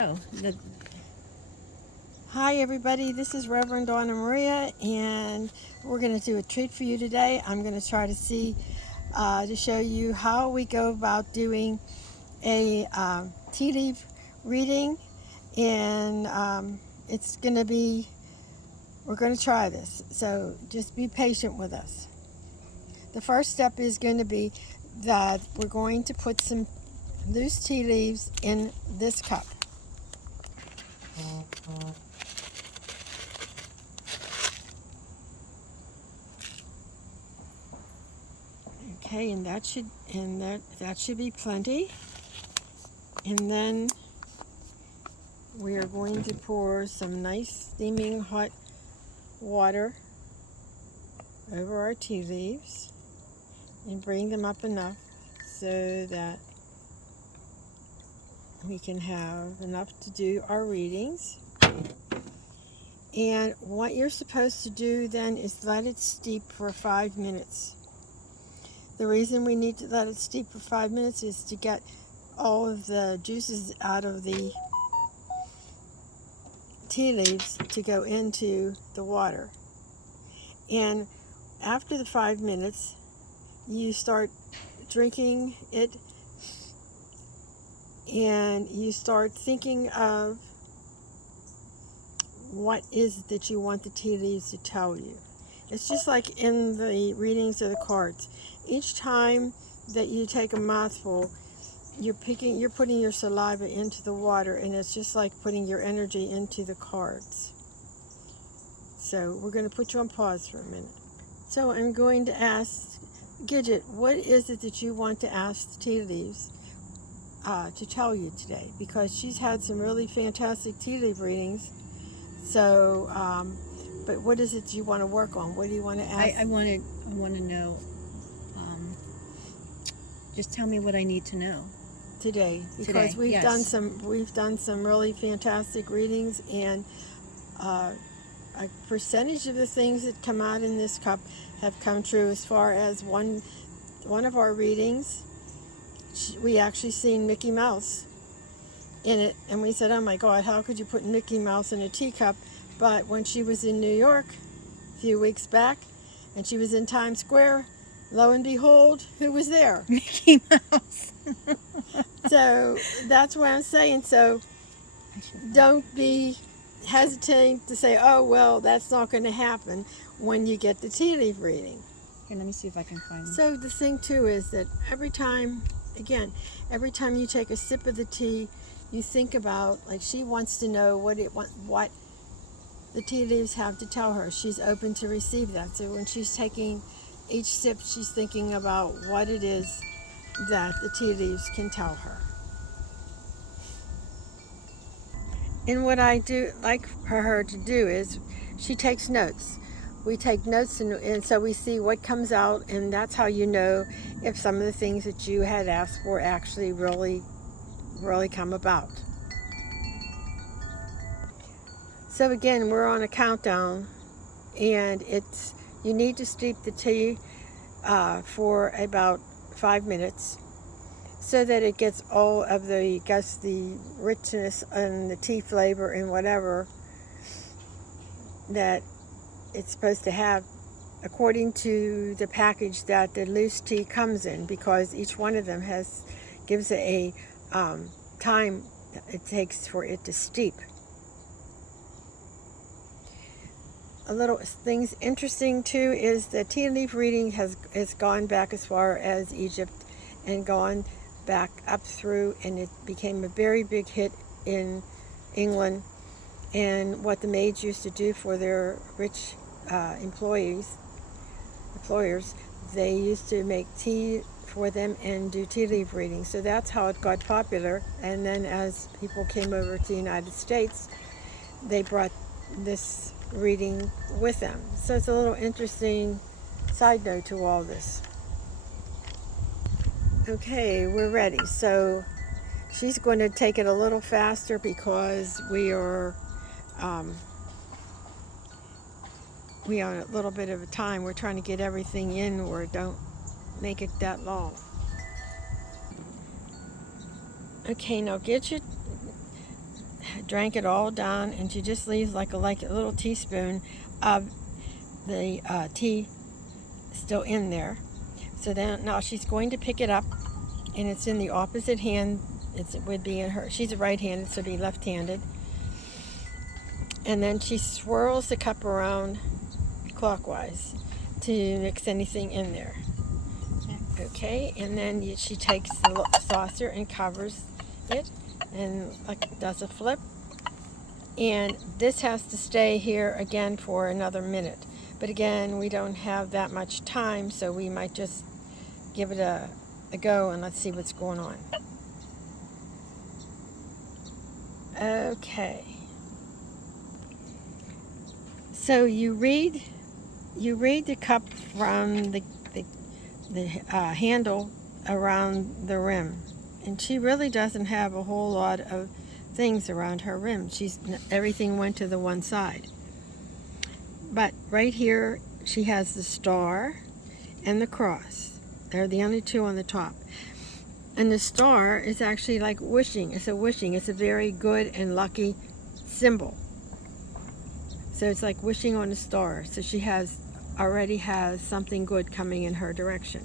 Oh, the, Hi everybody, this is Reverend Donna Maria and we're going to do a treat for you today. I'm going to try to to show you how we go about doing a tea leaf reading, and it's going to be, we're going to try this, so just be patient with us. The first step is going to be that we're going to put some loose tea leaves in this cup. Okay, and that should be plenty. And then we are going to pour some nice steaming hot water over our tea leaves and bring them up enough so that we can have enough to do our readings. And what you're supposed to do then is let it steep for 5 minutes. The reason we need to let it steep for 5 minutes is to get all of the juices out of the tea leaves to go into the water. And after the 5 minutes, you start drinking it and you start thinking of what is it that you want the tea leaves to tell you. It's just like in the readings of the cards. Each time that you take a mouthful, you're putting your saliva into the water, and it's just like putting your energy into the cards. So we're going to put you on pause for a minute. So I'm going to ask Gidget, what is it that you want to ask the tea leaves to tell you today? Because she's had some really fantastic tea leaf readings. So, but what is it you want to work on? What do you want to ask? I want to know. Just tell me what I need to know Today, because today. we've Yes. done some really fantastic readings, and a percentage of the things that come out in this cup have come true. As far as one of our readings, we actually seen Mickey Mouse in it, and we said, oh my God, how could you put Mickey Mouse in a teacup? But when she was in New York a few weeks back and she was in Times Square, lo and behold, who was there? Mickey Mouse. So that's what I'm saying. So don't be hesitating to say, oh well, that's not going to happen when you get the tea leaf reading. Here, let me see if I can find them. So the thing too is that every time you take a sip of the tea, you think about, like, she wants to know what the tea leaves have to tell her. She's open to receive that. So when she's taking each sip, she's thinking about what it is that the tea leaves can tell her. And what I do like for her to do is she takes notes. We take notes, and so we see what comes out, and that's how you know if some of the things that you had asked for actually really come about. So again, we're on a countdown, and you need to steep the tea for about 5 minutes so that it gets all of the richness and the tea flavor and whatever that it's supposed to have according to the package that the loose tea comes in, because each one of them gives it a time it takes for it to steep. A little things interesting too is the tea leaf reading has gone back as far as Egypt and gone back up through, and it became a very big hit in England. And what the maids used to do for their rich employers, they used to make tea for them and do tea leaf readings. So that's how it got popular. And then as people came over to the United States, they brought this reading with them. So it's a little interesting side note to all this. Okay, we're ready. So she's going to take it a little faster because we are on a little bit of a time. We're trying to get everything in, or don't make it that long. Okay, now drank it all down, and she just leaves like a little teaspoon of the tea still in there. So then now she's going to pick it up, and it's in the opposite hand. It would be in her. She's a right-handed, so it'd be left-handed. And then she swirls the cup around clockwise to mix anything in there. Okay, and then she takes the saucer and covers it, and does a flip. And this has to stay here again for another minute. But again, we don't have that much time, so we might just give it a go and let's see what's going on. Okay. So you read the cup from the handle around the rim, and she really doesn't have a whole lot of things around her rim. Everything went to the one side. But right here she has the star and the cross. They're the only two on the top. And the star is actually like wishing. It's a wishing. It's a very good and lucky symbol. So it's like wishing on a star. So she already has something good coming in her direction.